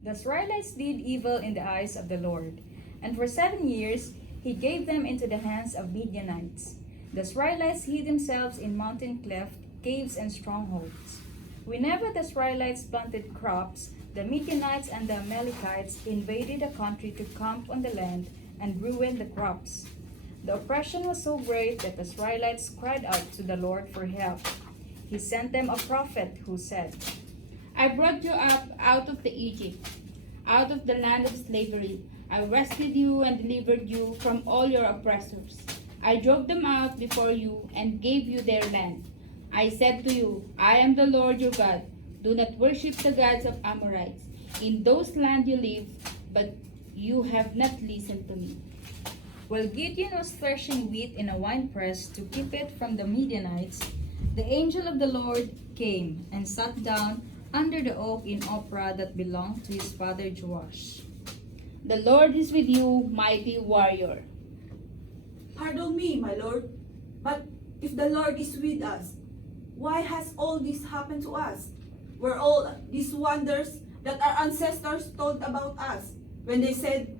The Israelites did evil in the eyes of the Lord, and for 7 years he gave them into the hands of Midianites. The Israelites hid themselves in mountain clefts, caves, and strongholds. Whenever the Israelites planted crops, the Midianites and the Amalekites invaded the country to camp on the land and ruin the crops. The oppression was so great that the Israelites cried out to the Lord for help. He sent them a prophet who said, I brought you up out of the Egypt, out of the land of slavery. I rescued you and delivered you from all your oppressors. I drove them out before you and gave you their land. I said to you, I am the Lord your God. Do not worship the gods of Amorites. In those lands you live, but you have not listened to me. While Gideon was threshing wheat in a winepress to keep it from the Midianites, the angel of the Lord came and sat down under the oak in Ophrah that belonged to his father Joash. The Lord is with you, mighty warrior. Pardon me, my lord, but if the Lord is with us, why has all this happened to us? Were all these wonders that our ancestors told about us when they said,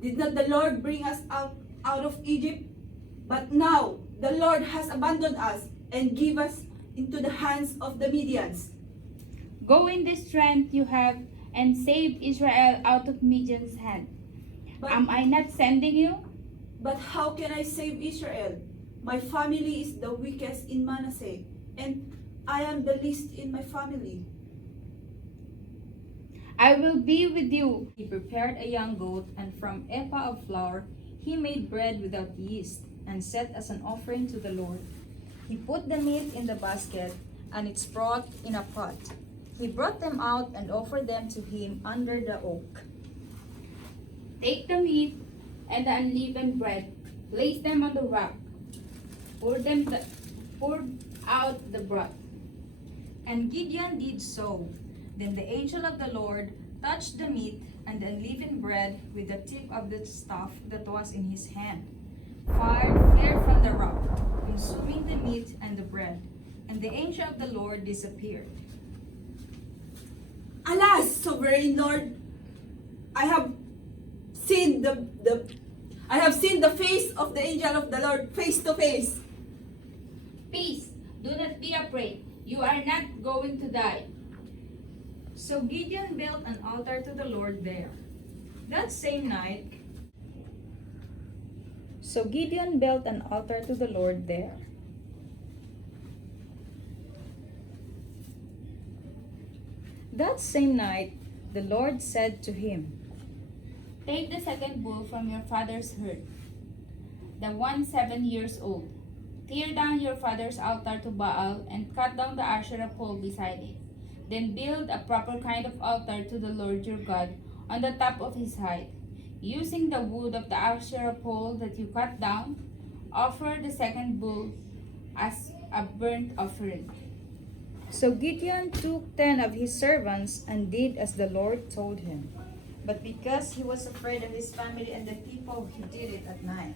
did not the Lord bring us out of Egypt? But now the Lord has abandoned us and give us into the hands of the Midians. Go in the strength you have and save Israel out of Midian's hand. Am I not sending you? But how can I save Israel? My family is the weakest in Manasseh, and I am the least in my family. I will be with you. He prepared a young goat, and from ephah of flour he made bread without yeast, and set as an offering to the Lord. He put the meat in the basket, and its broth in a pot. He brought them out and offered them to him under the oak. Take the meat and the unleavened bread, place them on the rock, pour out the broth. And Gideon did so. Then the angel of the Lord touched the meat and the unleavened bread with the tip of the staff that was in his hand. Fire flared from the rock, consuming the meat and the bread, and the angel of the Lord disappeared. Alas, sovereign Lord, I have seen the face of the angel of the Lord face to face. Peace, do not be afraid. You are not going to die. So Gideon built an altar to the Lord there. That same night, the Lord said to him, Take the second bull from your father's herd, the one 7 years old. Tear down your father's altar to Baal and cut down the Asherah pole beside it. Then build a proper kind of altar to the Lord your God on the top of his height. Using the wood of the Asherah pole that you cut down, offer the second bull as a burnt offering. So Gideon took 10 of his servants and did as the Lord told him. But because he was afraid of his family and the people, he did it at night.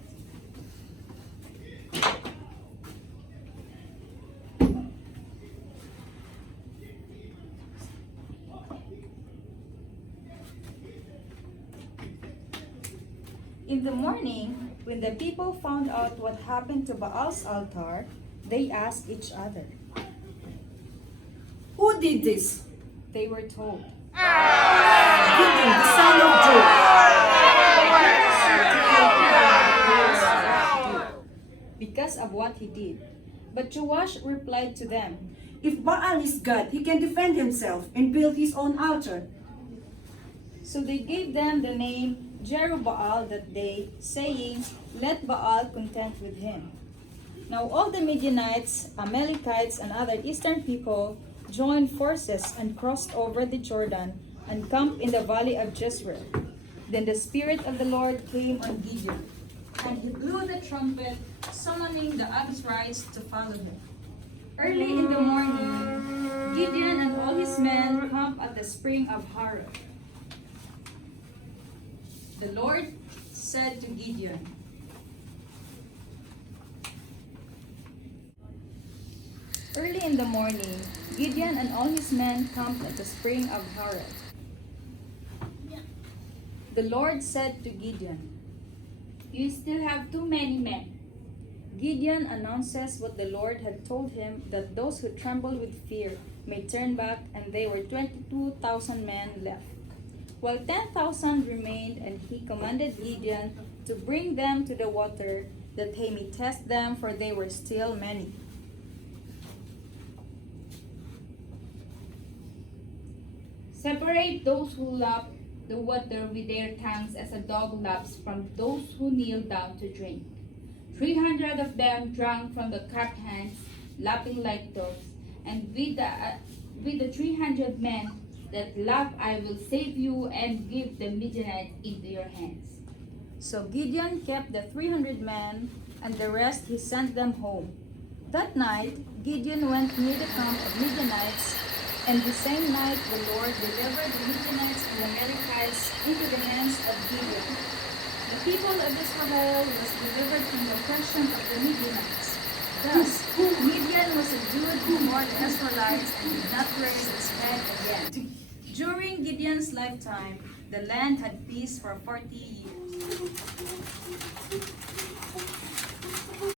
In the morning, when the people found out what happened to Baal's altar, they asked each other. Who did this? They were told, Gideon, the son of because of what he did. But Joash replied to them, If Baal is God, he can defend himself and build his own altar. So they gave them the name Jerubbaal that day, saying, Let Baal contend with him. Now all the Midianites, Amalekites, and other eastern people joined forces and crossed over the Jordan and camped in the valley of Jezreel. Then the Spirit of the Lord came on Gideon, and he blew the trumpet, summoning the Abiezrites to follow him. Early in the morning, Gideon and all his men camped at the spring of Harod. The Lord said to Gideon, Early in the morning, Gideon and all his men camped at the spring of Harod. The Lord said to Gideon. You still have too many men. Gideon announces what the Lord had told him, that those who tremble with fear may turn back, and there were 22,000 men left, while 10,000 remained, and he commanded Gideon to bring them to the water, that he may test them, for they were still many. Separate those who lap the water with their tongues as a dog laps from those who kneel down to drink. 300 of them drank from the cupped hands, lapping like dogs, and with the 300 men that lap I will save you and give the Midianites into your hands. So Gideon kept the 300 men, and the rest he sent them home. That night Gideon went near the camp of Midianites, and the same night the Lord delivered the Midianites and the Amalekites into the hands of Gideon. The people of Israel was delivered from the oppression of the Midianites. Thus, Midian was subdued before the Israelites and did not raise its head again. During Gideon's lifetime, the land had peace for 40 years.